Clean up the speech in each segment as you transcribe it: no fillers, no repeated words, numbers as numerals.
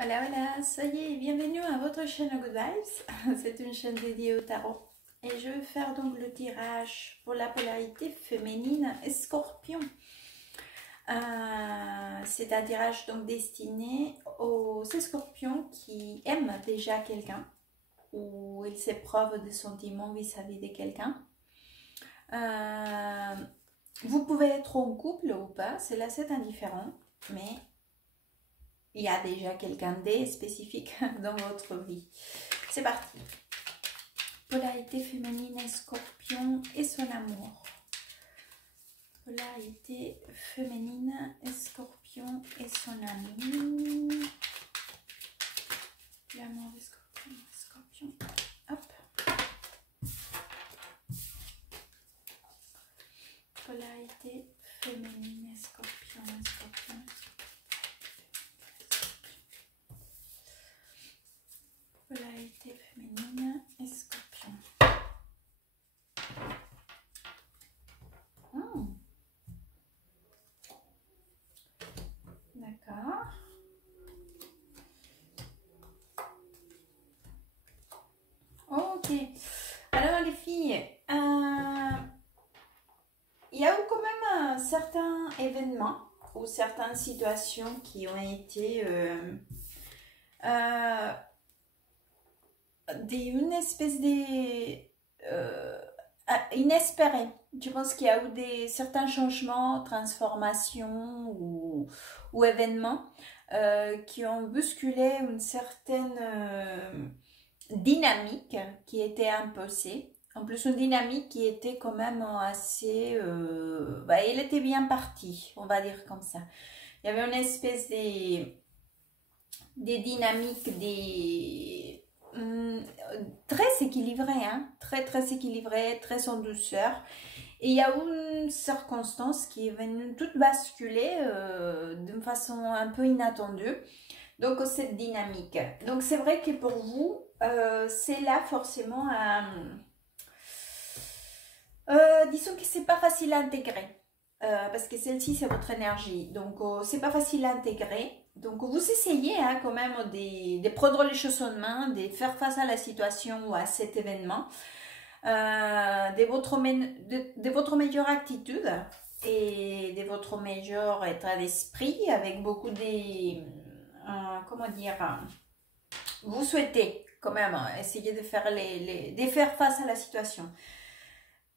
Voilà, voilà, ça y est, bienvenue à votre chaîne Good Vibes. C'est une chaîne dédiée au tarot. Et je vais faire donc le tirage pour la polarité féminine et Scorpion. C'est un tirage donc destiné aux Scorpions qui aiment déjà quelqu'un ou ils s'éprouvent des sentiments vis-à-vis de quelqu'un. Vous pouvez être en couple ou pas, c'est indifférent, mais il y a déjà quelqu'un de spécifique dans votre vie. C'est parti. Polarité féminine et Scorpion et son amour. Polarité féminine et Scorpion et son amour. L'amour des Scorpions. Hop. Polarité féminine et Scorpion. Polarité féminine et Scorpion. D'accord. Ok. Alors les filles, il y a eu quand même certains événements ou certaines situations qui ont été une espèce de inespéré. Je pense qu'il y a eu certains changements, transformations ou événements qui ont bousculé une certaine dynamique qui était imposée. En plus, une dynamique qui était quand même assez... elle était bien partie, on va dire comme ça. Il y avait une espèce des dynamiques, très équilibrées, hein? Très équilibrées, très en douceur. Et il y a une circonstance qui est venue toute basculer d'une façon un peu inattendue. Donc, cette dynamique. Donc, c'est vrai que pour vous, c'est là forcément disons que c'est pas facile à intégrer. Parce que celle-ci, c'est votre énergie. Donc, c'est pas facile à intégrer. Donc, vous essayez hein, quand même de prendre les choses en main, de faire face à la situation ou à cet événement. De votre meilleure attitude et de votre meilleur état d'esprit avec beaucoup de... comment dire, vous souhaitez quand même essayer de faire, de faire face à la situation.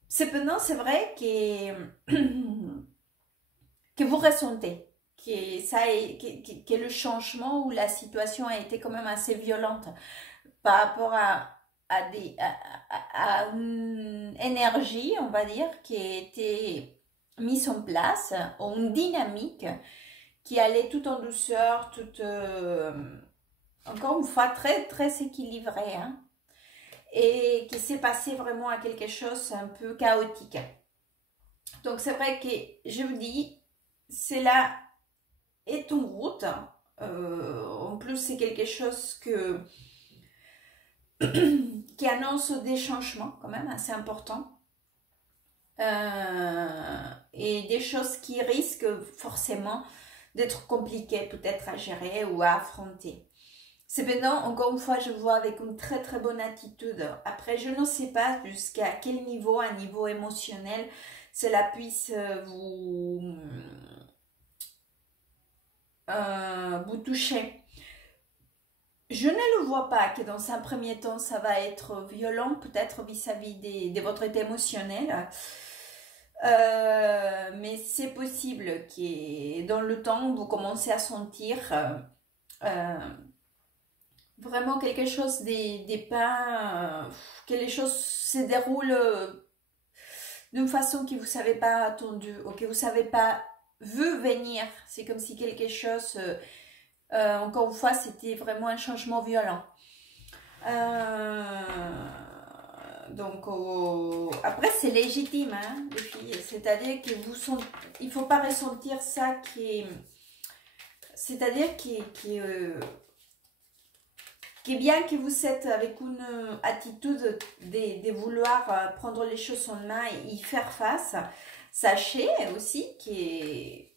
Cependant, c'est vrai que vous ressentez que le changement ou la situation a été quand même assez violente par rapport à une énergie, on va dire, qui a été mise en place, ou une dynamique qui allait tout en douceur, encore une fois, très équilibrée, hein, et qui s'est passé vraiment à quelque chose un peu chaotique. Donc, c'est vrai que je vous dis, cela est en route. En plus, c'est quelque chose qui annonce des changements quand même assez importants. Et des choses qui risquent forcément d'être compliquées peut-être à gérer ou à affronter. Cependant, encore une fois, je vois avec une très bonne attitude. Après, je ne sais pas jusqu'à quel niveau, un niveau émotionnel, cela puisse vous toucher. Je ne le vois pas que dans un premier temps, ça va être violent, peut-être vis-à-vis de votre état émotionnel. Mais c'est possible que dans le temps, vous commencez à sentir vraiment quelque chose des pas, que les choses se déroulent d'une façon que vous ne savez pas attendue ou que vous ne savez pas vu venir. C'est comme si quelque chose, encore une fois, c'était vraiment un changement violent. Donc, après, c'est légitime, hein, les filles. C'est-à-dire que il ne faut pas ressentir ça c'est-à-dire que bien que vous êtes avec une attitude de vouloir prendre les choses en main et y faire face, sachez aussi que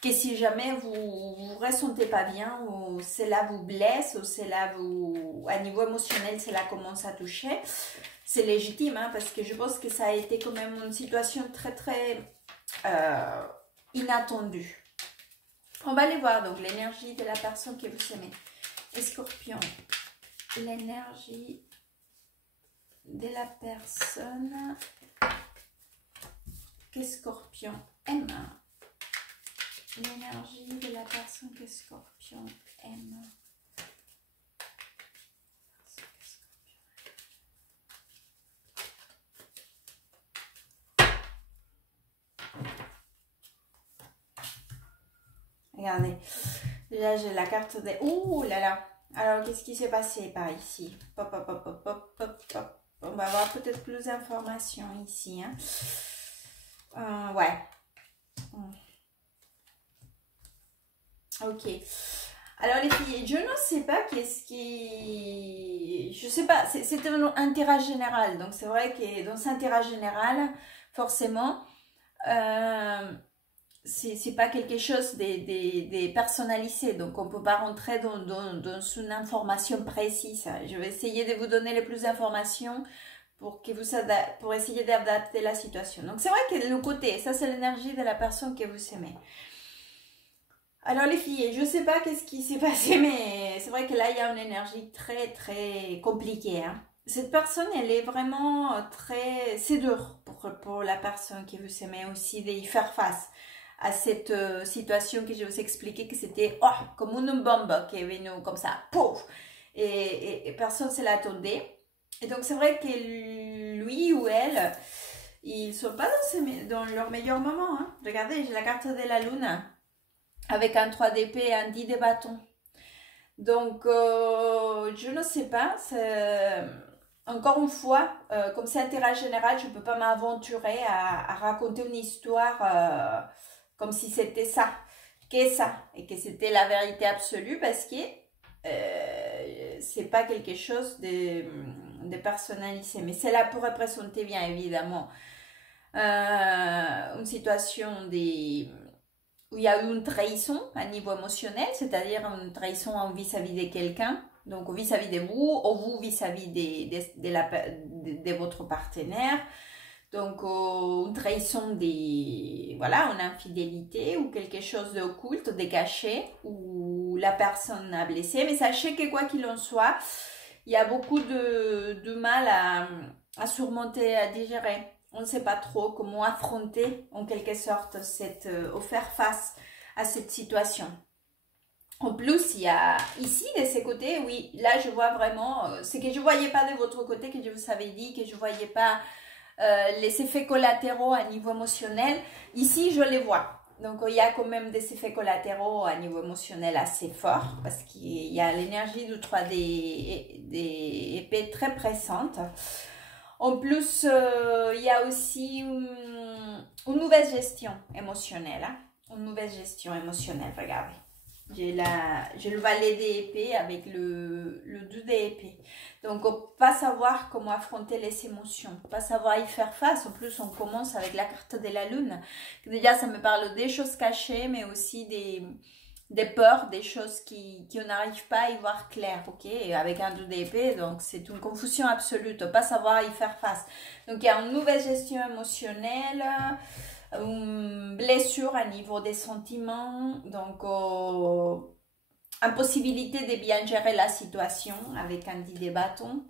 que si jamais vous ressentez pas bien, ou cela vous blesse, ou cela vous, à niveau émotionnel, cela commence à toucher, c'est légitime, hein, parce que je pense que ça a été quand même une situation très très inattendue. On va aller voir donc l'énergie de la personne que vous aimez. Et Scorpion, l'énergie de la personne que Scorpion aime. L'énergie de la personne que Scorpion aime. Regardez, là j'ai la carte des... Ouh là là. Alors qu'est-ce qui s'est passé par ici? Pop, pop, pop, pop, pop, pop, pop. On va avoir peut-être plus d'informations ici. Hein. Ouais. Ok. Alors les filles, je ne sais pas qu'est-ce qui... Je sais pas, c'est un intérêt général. Donc c'est vrai que dans cet intérêt général, forcément, c'est pas quelque chose de personnalisé. Donc on peut pas rentrer dans une information précise. Je vais essayer de vous donner les plus d'informations pour essayer d'adapter la situation. Donc c'est vrai que le côté, ça c'est l'énergie de la personne que vous aimez. Alors les filles, je sais pas qu'est-ce qui s'est passé, mais c'est vrai que là il y a une énergie très très compliquée. Hein. Cette personne, elle est vraiment très... C'est dur pour la personne qui vous aimez aussi d'y faire face à cette situation que je vous expliquais, que c'était comme une bombe qui est venue comme ça, pouf, et personne ne se l'attendait. Et donc c'est vrai que lui ou elle, ils ne sont pas dans leur meilleur moment. Hein. Regardez, j'ai la carte de la lune avec un 3 d'épée et un 10 de bâton. Donc, je ne sais pas. Encore une fois, comme c'est intérêt général, je ne peux pas m'aventurer à raconter une histoire comme si c'était ça, que ça, et que c'était la vérité absolue, parce que c'est pas quelque chose de personnalisé. Mais cela pourrait représenter bien évidemment une situation où il y a eu une trahison à niveau émotionnel, c'est-à-dire une trahison vis-à-vis de quelqu'un, donc vis-à-vis de vous, ou vous vis-à-vis de votre partenaire, donc une trahison voilà, une infidélité ou quelque chose d'occulte, de caché, où la personne a blessé, mais sachez que quoi qu'il en soit, il y a beaucoup de mal à surmonter, à digérer. On ne sait pas trop comment affronter en quelque sorte ou faire face à cette situation. En plus, il y a ici de ces côtés, oui, là je vois vraiment, c'est que je ne voyais pas de votre côté, que je vous avais dit, que je ne voyais pas les effets collatéraux à niveau émotionnel. Ici, je les vois. Donc, il y a quand même des effets collatéraux à niveau émotionnel assez forts, parce qu'il y a l'énergie du 3D des épées très pressante. En plus, il y a aussi une nouvelle gestion émotionnelle. Hein? Une nouvelle gestion émotionnelle, regardez. J'ai le valet d'épée avec le 2 d'épée. Donc, pas savoir comment affronter les émotions, pas savoir y faire face. En plus, on commence avec la carte de la lune. Déjà, ça me parle des choses cachées, mais aussi des peurs, des choses qu'on n'arrive pas à y voir clair, ok? Et avec un 2 d'épée, donc c'est une confusion absolue, pas savoir y faire face. Donc il y a une nouvelle gestion émotionnelle, une blessure à niveau des sentiments, donc impossibilité de bien gérer la situation avec un 10 de bâton.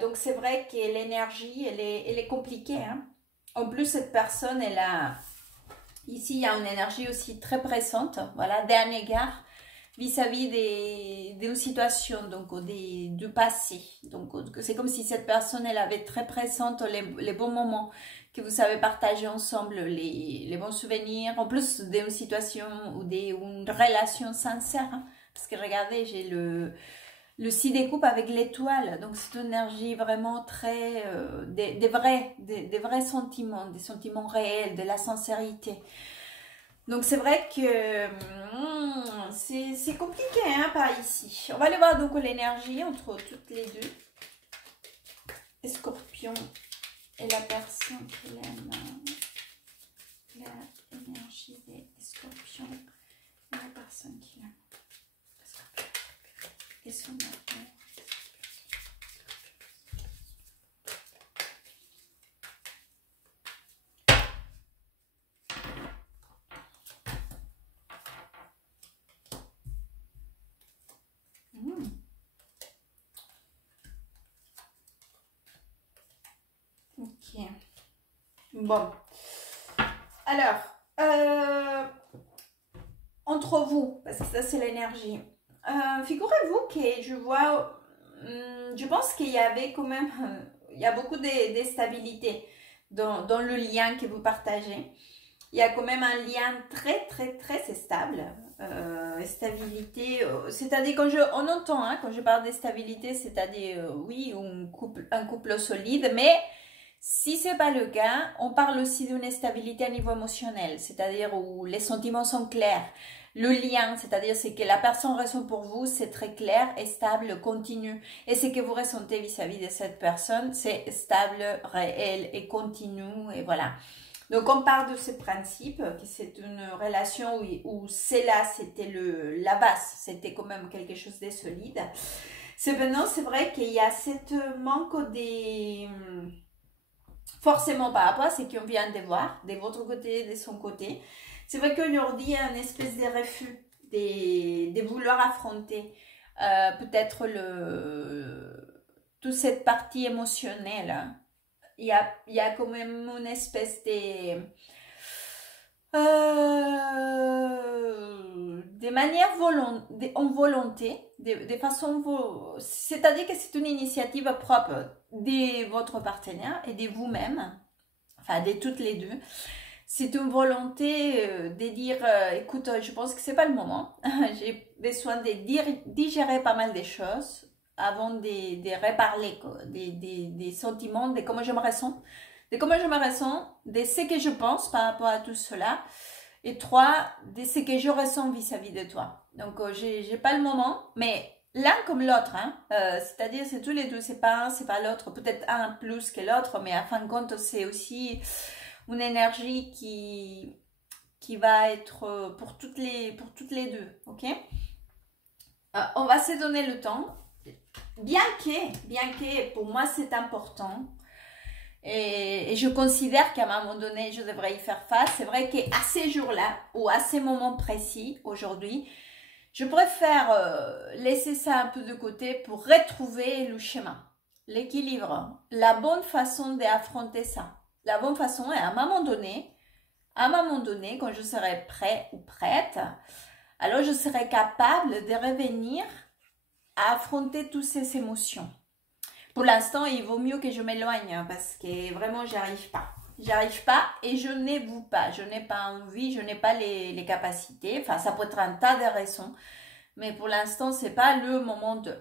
Donc c'est vrai que l'énergie, elle est compliquée. Hein? En plus, cette personne, elle a... Ici, il y a une énergie aussi très pressante, voilà, d'un égard vis-à-vis des situations, donc du passé. Donc, c'est comme si cette personne, elle avait très pressante les bons moments que vous avez partagé ensemble, les bons souvenirs, en plus d'une situation ou une relation sincère. Hein, parce que regardez, j'ai le 6 des coupes avec l'étoile, donc c'est une énergie vraiment très des vrais sentiments, des sentiments réels, de la sincérité. Donc c'est vrai que c'est compliqué hein, par ici. On va aller voir donc l'énergie entre toutes les deux. Les Scorpions et la personne qui l'aime. L'énergie des Scorpion, la personne qui l'aime. Et son amour. Ok. Bon. Alors, entre vous, parce que ça c'est l'énergie, figurez-vous que je vois, je pense qu'il y avait quand même, il y a beaucoup d'instabilité dans le lien que vous partagez. Il y a quand même un lien très stable. Stabilité, c'est-à-dire quand on entend, hein, quand je parle de stabilité, c'est-à-dire oui, un couple solide, mais si c'est pas le cas, on parle aussi d'une stabilité à niveau émotionnel, c'est-à-dire où les sentiments sont clairs. Le lien, c'est-à-dire c'est que la personne ressent pour vous, c'est très clair et stable, continu. Et ce que vous ressentez vis-à-vis de cette personne, c'est stable, réel et continu, et voilà. Donc on part de ce principe, que c'est une relation où c'était la base, c'était quand même quelque chose de solide. Cependant, c'est vrai qu'il y a cette manque des... Forcément par rapport à ce qu'on vient de voir, de votre côté, de son côté. C'est vrai qu'aujourd'hui, il y a une espèce de refus, de vouloir affronter peut-être toute cette partie émotionnelle. Hein. Il y a quand même une espèce de manière en volonté, de façon, c'est-à-dire que c'est une initiative propre de votre partenaire et de vous-même, enfin de toutes les deux. C'est une volonté de dire, écoute, je pense que c'est pas le moment, j'ai besoin de digérer pas mal de choses avant de reparler des sentiments, de comment je me ressens, de ce que je pense par rapport à tout cela, et 3, de ce que je ressens vis-à-vis de toi. Donc, j'ai pas le moment, mais l'un comme l'autre, hein, c'est-à-dire c'est tous les deux, c'est pas un, c'est pas l'autre, peut-être un plus que l'autre, mais à fin de compte, c'est aussi une énergie qui va être pour toutes les deux, ok? On va se donner le temps, bien que pour moi c'est important, et je considère qu'à un moment donné je devrais y faire face. C'est vrai qu'à ces jours-là ou à ces moments précis aujourd'hui, je préfère laisser ça un peu de côté pour retrouver le chemin, l'équilibre, la bonne façon d'affronter ça. La bonne façon est à un moment donné, quand je serai prêt ou prête, alors je serai capable de revenir à affronter toutes ces émotions. Pour l'instant, il vaut mieux que je m'éloigne parce que vraiment, j'arrive pas. J'arrive pas et je n'ai pas. Je n'ai pas envie, je n'ai pas les capacités. Enfin, ça peut être un tas de raisons. Mais pour l'instant, c'est pas le moment de...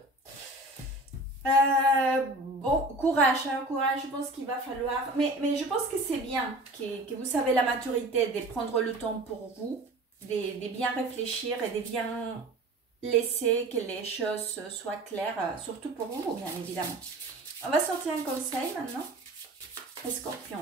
bon, courage, hein, courage, je pense qu'il va falloir... Mais je pense que c'est bien que vous savez la maturité de prendre le temps pour vous, de bien réfléchir et de bien laisser que les choses soient claires, surtout pour vous, bien évidemment. On va sortir un conseil maintenant. Scorpion.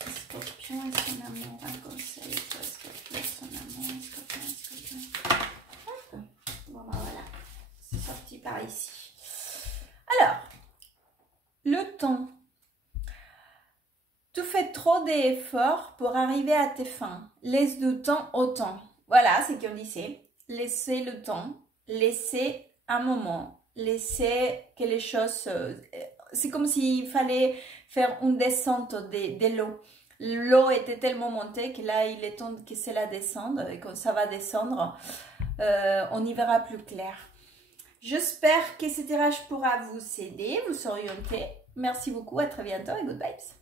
Scorpion et son amour, un conseil pour Scorpion, son amour, Scorpion. Hop. Bon, ben voilà, c'est sorti par ici. Alors, le temps. Tu fais trop d'efforts pour arriver à tes fins. Laisse du temps au temps. Voilà, c'est qu'on disait. Laissez le temps, laissez un moment, laissez que les choses... c'est comme s'il fallait faire une descente de l'eau. L'eau était tellement montée que là, il est temps que cela descende. Et quand ça va descendre, on y verra plus clair. J'espère que ce tirage pourra vous aider, vous orienter. Merci beaucoup, à très bientôt et good vibes.